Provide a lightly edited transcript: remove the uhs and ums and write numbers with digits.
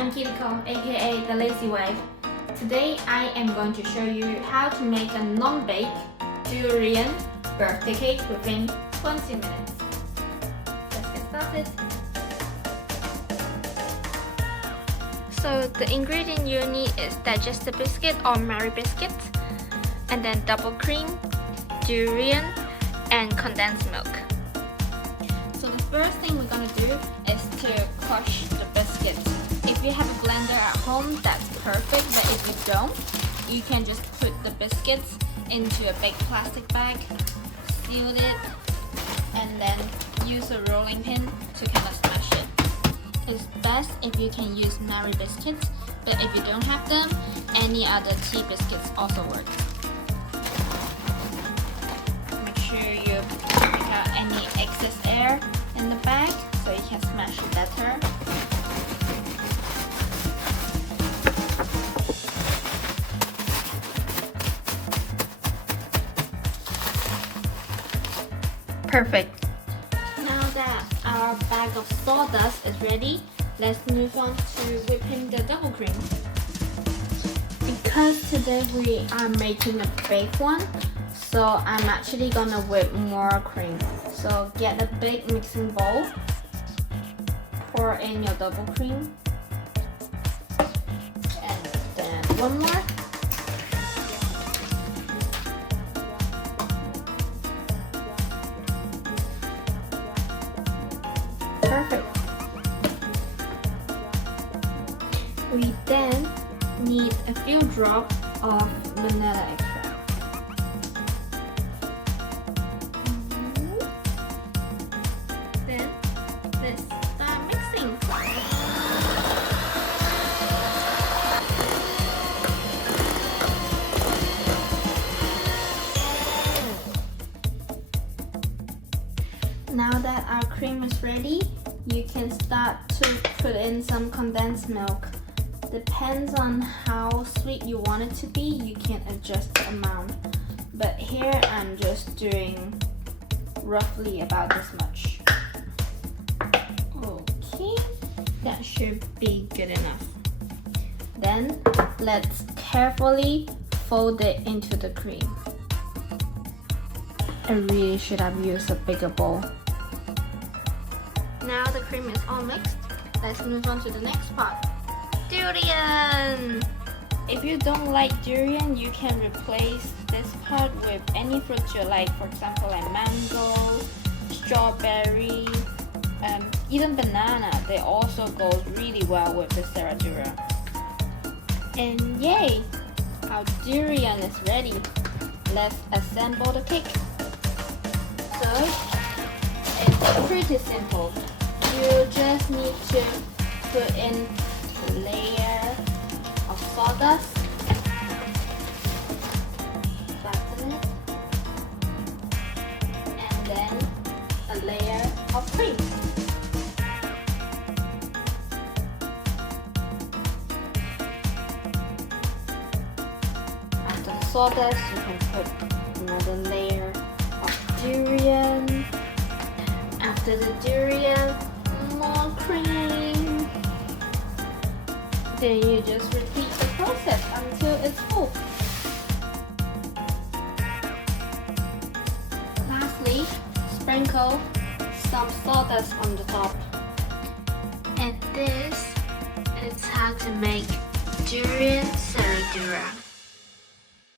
I'm Kiriko, aka the Lazy Wife. Today I am going to show you how to make a non-bake durian birthday cake within 20 minutes. Let's get started. So the ingredient you need is digestive biscuit or Mary biscuits, and then double cream, durian, and condensed milk. So the first thing we're gonna do is to crush the biscuits. If you have a blender at home, that's perfect, but if you don't, you can just put the biscuits into a big plastic bag, seal it, and then use a rolling pin to kind of smash it. It's best if you can use Mary biscuits, but if you don't have them, any other tea biscuits also work. Make sure you take out any excess air in the bag so you can smash it better. Perfect. Now that our bag of sawdust is ready, let's move on to whipping the double cream. Because today we are making a big one, so I'm actually gonna whip more cream. So get a big mixing bowl, pour in your double cream, and then one more. Perfect. We then need a few drops of vanilla extract. Then let's start mixing. Now that our cream is ready, you can start to put in some condensed milk. Depends on how sweet you want it to be, you can adjust the amount. But here I'm just doing roughly about this much. Okay, that should be good enough. Then let's carefully fold it into the cream. I really should have used a bigger bowl. Now the cream is all mixed, let's move on to the next part. Durian! If you don't like durian, you can replace this part with any fruit you like. For example, like mango, strawberry, even banana. They also go really well with the Serradura. And yay! Our durian is ready. Let's assemble the cake. So, it's pretty simple. You just need to put in a layer of sawdust, flatten it, and then a layer of cream. After the sawdust, you can put another layer of durian. After the durian, more cream. Then you just repeat the process until it's full. Lastly, sprinkle some sawdust on the top. And this is how to make durian